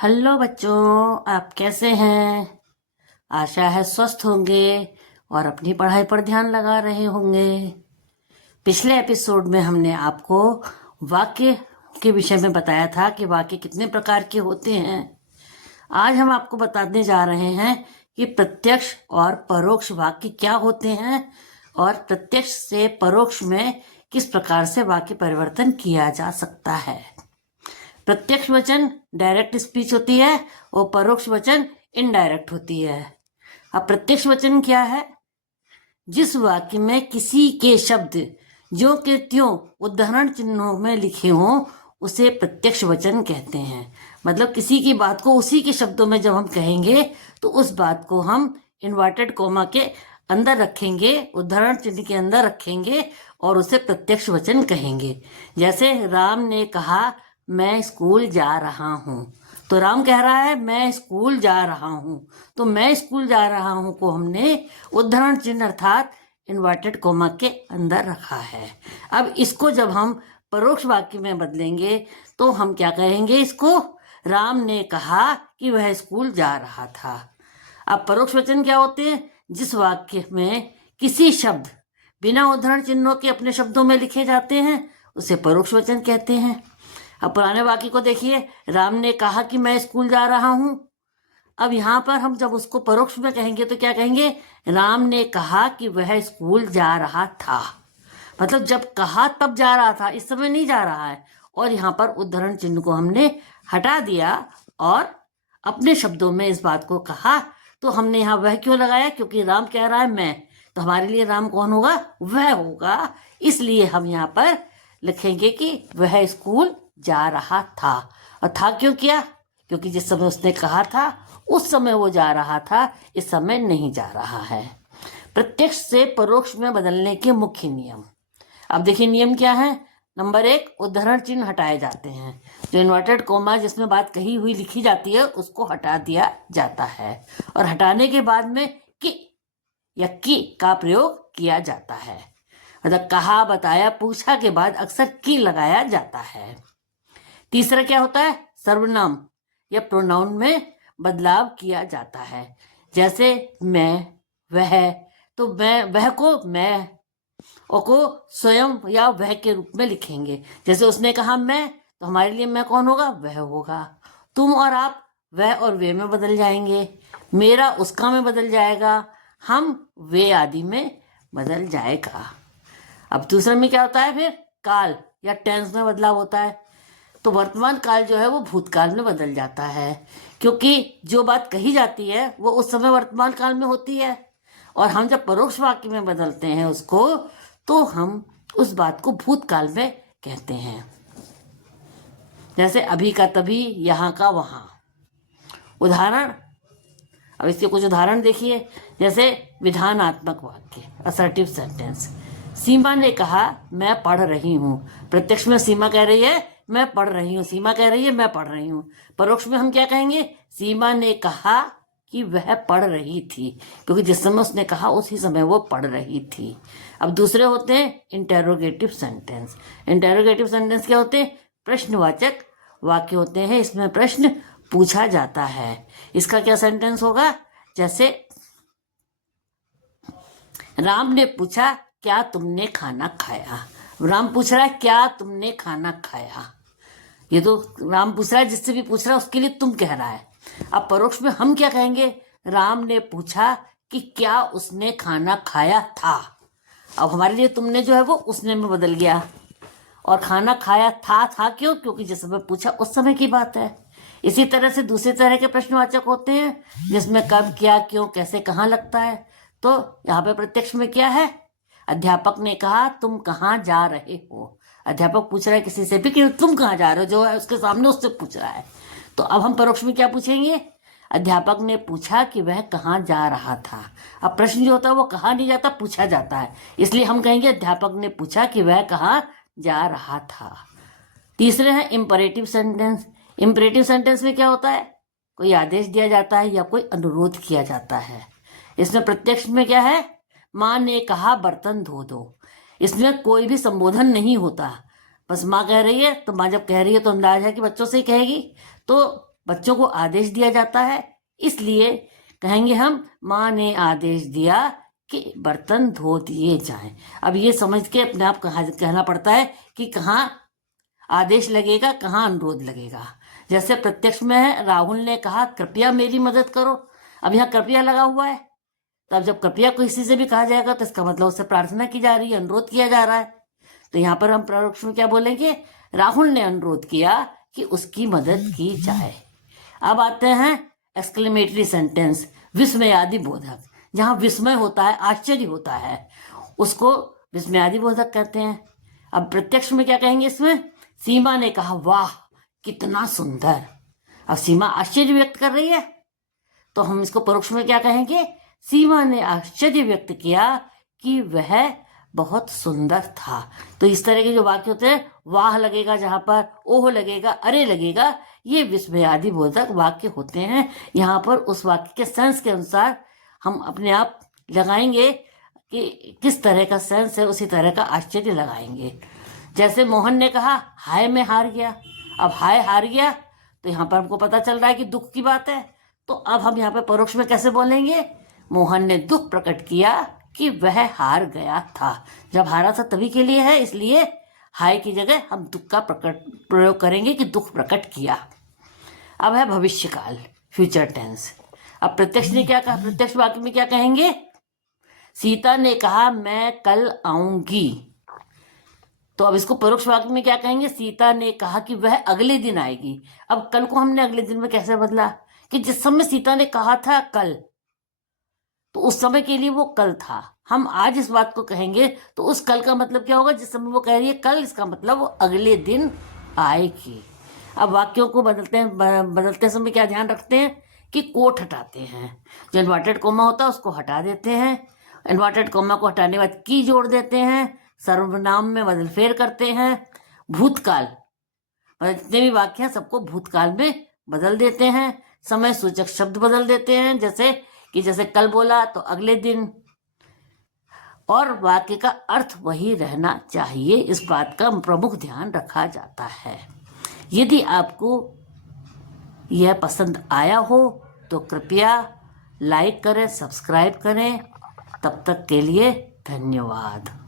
Hello बच्चों, आप कैसे हैं? आशा है स्वस्थ होंगे और अपनी पढ़ाई पर ध्यान लगा रहे होंगे। पिछले एपिसोड में हमने आपको वाक्य के विषय में बताया था कि वाक्य कितने प्रकार के होते हैं। आज हम आपको बताने जा रहे हैं कि प्रत्यक्ष और परोक्ष वाक्य क्या होते हैं और प्रत्यक्ष से परोक्ष में किस प्रकार से वाक्य परिवर्तन किया जा सकता है। प्रत्यक्ष वचन डायरेक्ट स्पीच होती है और परोक्ष वचन इनडायरेक्ट होती है। अब प्रत्यक्ष वचन क्या है? जिस वाक्य में किसी के शब्द ज्यों के त्यों उदाहरण चिन्हों में लिखे हों उसे प्रत्यक्ष वचन कहते हैं। मतलब किसी की बात को उसी के शब्दों में जब हम कहेंगे तो उस बात को हम इन्वर्टेड कोमा के अंदर रखेंगे, उदाहरण चिन्ह के अंदर रखेंगे और उसे प्रत्यक्ष वचन कहेंगे। जैसे राम ने कहा मैं स्कूल जा रहा हूँ, तो राम कह रहा है मैं स्कूल जा रहा हूँ, तो मैं स्कूल जा रहा हूँ को हमने उदाहरण चिन्ह अर्थात इन्वर्टेड कोमा के अंदर रखा है। अब इसको जब हम परोक्ष वाक्य में बदलेंगे तो हम क्या कहेंगे? इसको राम ने कहा कि वह स्कूल जा रहा था। अब परोक्ष वचन क्या होते हैं? जिस वाक्य में किसी शब्द बिना उदाहरण चिन्हों के अपने शब्दों में लिखे जाते हैं उसे परोक्ष वचन कहते हैं। अब पुराने वाक्य को देखिए, राम ने कहा कि मैं स्कूल जा रहा हूं। अब यहां पर हम जब उसको परोक्ष में कहेंगे तो क्या कहेंगे? राम ने कहा कि वह स्कूल जा रहा था। मतलब जब कहा तब जा रहा था, इस समय नहीं जा रहा है। और यहाँ पर उदाहरण चिन्ह को हमने हटा दिया और अपने शब्दों में इस बात को कहा। तो हमने यहाँ वह क्यों लगाया? क्योंकि राम कह रहा है मैं, तो हमारे लिए राम कौन होगा? वह होगा। इसलिए हम यहाँ पर लिखेंगे कि वह स्कूल जा रहा था। और था क्यों किया? क्योंकि जिस समय उसने कहा था उस समय वो जा रहा था, इस समय नहीं जा रहा है। प्रत्यक्ष से परोक्ष में बदलने के मुख्य नियम। अब देखिए नियम क्या है। नंबर 1, उदाहरण चिन्ह हटाए जाते हैं। जो इन्वर्टेड कोमा जिसमें बात कही हुई लिखी जाती है उसको हटा दिया जाता है और हटाने के बाद में कि या की का प्रयोग किया जाता है। मतलब कहा, बताया, पूछा के बाद अक्सर की लगाया जाता है। तीसरा क्या होता है? सर्वनाम या प्रोनाउन में बदलाव किया जाता है। जैसे मैं, वह, तो मैं वह को मैं और को स्वयं या वह के रूप में लिखेंगे। जैसे उसने कहा मैं, तो हमारे लिए मैं कौन होगा? वह होगा। तुम और आप वह और वे में बदल जाएंगे। मेरा उसका में बदल जाएगा। हम वे आदि में बदल जाएगा। अब दूसरे में क्या होता है? फिर काल या टेंस में बदलाव होता है। तो वर्तमान काल जो है वो भूतकाल में बदल जाता है, क्योंकि जो बात कही जाती है वो उस समय वर्तमान काल में होती है। और हम जब परोक्ष वाक्य में बदलते हैं उसको, तो हम उस बात को भूतकाल में कहते हैं। जैसे अभी का तभी, यहाँ का वहाँ। उदाहरण, अब इसके कुछ उदाहरण देखिए। जैसे विधानात्मक वाक्य, असर्टिव सेंटेंस। सीमा ने कहा मैं पढ़ रही हूँ। प्रत्यक्ष में सीमा कह रही है मैं पढ़ रही हूँ, सीमा कह रही है मैं पढ़ रही हूँ। परोक्ष में हम क्या कहेंगे? सीमा ने कहा कि वह पढ़ रही थी, क्योंकि जिस समय उसने कहा उसी समय वो पढ़ रही थी। अब दूसरे होते हैं इंटेरोगेटिव सेंटेंस। इंटेरोगेटिव सेंटेंस क्या होते हैं? प्रश्नवाचक वाक्य होते हैं। इसमें प्रश्न पूछा जाता है। इसका क्या सेंटेंस होगा? जैसे राम ने पूछा क्या तुमने खाना खाया। राम पूछ रहा है क्या तुमने खाना खाया। ये तो राम पूछ रहा है, जिससे भी पूछ रहा है उसके लिए तुम कह रहा है। अब परोक्ष में हम क्या कहेंगे? राम ने पूछा कि क्या उसने खाना खाया था। अब हमारे लिए तुमने जो है वो उसने में बदल गया और खाना खाया था क्यों? क्योंकि जिस समय पूछा उस समय की बात है। इसी तरह से दूसरे तरह के प्रश्नवाचक होते हैं जिसमें कब, क्या, क्यों, कैसे, कहाँ लगता है। तो यहाँ पे प्रत्यक्ष में क्या है? अध्यापक ने कहा तुम कहाँ जा रहे हो। अध्यापक पूछ रहा है किसी से भी कि तुम कहाँ जा रहे हो, जो है उसके सामने उससे पूछ रहा है। तो अब हम परोक्ष में क्या पूछेंगे? अध्यापक ने पूछा कि वह कहाँ जा रहा था। अब प्रश्न जो होता है वो कहा नहीं जाता, पूछा जाता है। इसलिए हम कहेंगे अध्यापक ने पूछा कि वह कहाँ जा रहा था। तीसरे हैं इंपरेटिव सेंटेंस। इंपरेटिव सेंटेंस में क्या होता है? कोई आदेश दिया जाता है या कोई अनुरोध किया जाता है। इसमें प्रत्यक्ष में क्या है? माँ ने कहा बर्तन धो दो। इसमें कोई भी संबोधन नहीं होता, बस माँ कह रही है। तो माँ जब कह रही है तो अंदाज है कि बच्चों से ही कहेगी। तो बच्चों को आदेश दिया जाता है, इसलिए कहेंगे हम माँ ने आदेश दिया कि बर्तन धो दिए जाएं। अब ये समझ के अपने आप कहना पड़ता है कि कहाँ आदेश लगेगा, कहाँ अनुरोध लगेगा। जैसे प्रत्यक्ष में है, राहुल ने कहा कृपया मेरी मदद करो। अब यहाँ कृपया लगा हुआ है, तो अब जब कृपया को किसी से भी कहा जाएगा तो इसका मतलब उससे प्रार्थना की जा रही है, अनुरोध किया जा रहा है। तो यहाँ पर हम परोक्ष में क्या बोलेंगे, राहुल ने अनुरोध किया कि उसकी मदद की जाए। अब आते हैं एक्सक्लेमेटरी सेंटेंस, विस्मयादि बोधक। जहां विस्मय होता है, आश्चर्य होता है, उसको विस्मयादि बोधक कहते हैं। अब प्रत्यक्ष में क्या कहेंगे, इसमें सीमा ने कहा वाह कितना सुंदर। अब सीमा आश्चर्य व्यक्त कर रही है, तो हम इसको परोक्ष में क्या कहेंगे, सीमा ने आश्चर्य व्यक्त किया कि वह बहुत सुंदर था। तो इस तरह के जो वाक्य होते हैं, वाह लगेगा जहां पर, ओह लगेगा, अरे लगेगा, ये विस्मयादि बोधक वाक्य होते हैं। यहाँ पर उस वाक्य के सेंस के अनुसार हम अपने आप लगाएंगे कि किस तरह का सेंस है, उसी तरह का आश्चर्य लगाएंगे। जैसे मोहन ने कहा हाय मैं हार गया। अब हाय हार गया, तो यहाँ पर हमको पता चल रहा है कि दुख की बात है। तो अब हम यहाँ पर परोक्ष में कैसे बोलेंगे, मोहन ने दुख प्रकट किया कि वह हार गया था। जब हारा था तभी के लिए है, इसलिए हाय की जगह हम दुख का प्रयोग करेंगे कि दुख प्रकट किया। अब है भविष्यकाल, फ्यूचर टेंस। अब प्रत्यक्ष ने क्या कहा, प्रत्यक्ष वाक्य में क्या कहेंगे, सीता ने कहा मैं कल आऊंगी। तो अब इसको परोक्ष वाक्य में क्या कहेंगे, सीता ने कहा कि वह अगले दिन आएगी। अब कल को हमने अगले दिन में कैसे बदला, कि जिस समय सीता ने कहा था कल, तो उस समय के लिए वो कल था। हम आज इस बात को कहेंगे तो उस कल का मतलब क्या होगा, जिस समय वो कह रही है कल, इसका मतलब वो अगले दिन आएगी। अब वाक्यों को बदलते समय क्या ध्यान रखते हैं कि कोट हटाते हैं। जो इन्वर्टेड कोमा होता है उसको हटा देते हैं, इन्वर्टेड कोमा को हटाने के बाद की जोड़ देते हैं, सर्वनाम में बदल फेर करते हैं, भूतकाल जितने भी वाक्य हैं सबको भूतकाल में बदल देते हैं, समय सूचक शब्द बदल देते हैं, जैसे कल बोला तो अगले दिन, और वाक्य का अर्थ वही रहना चाहिए, इस बात का प्रमुख ध्यान रखा जाता है। यदि आपको यह पसंद आया हो तो कृपया लाइक करें, सब्सक्राइब करें। तब तक के लिए धन्यवाद।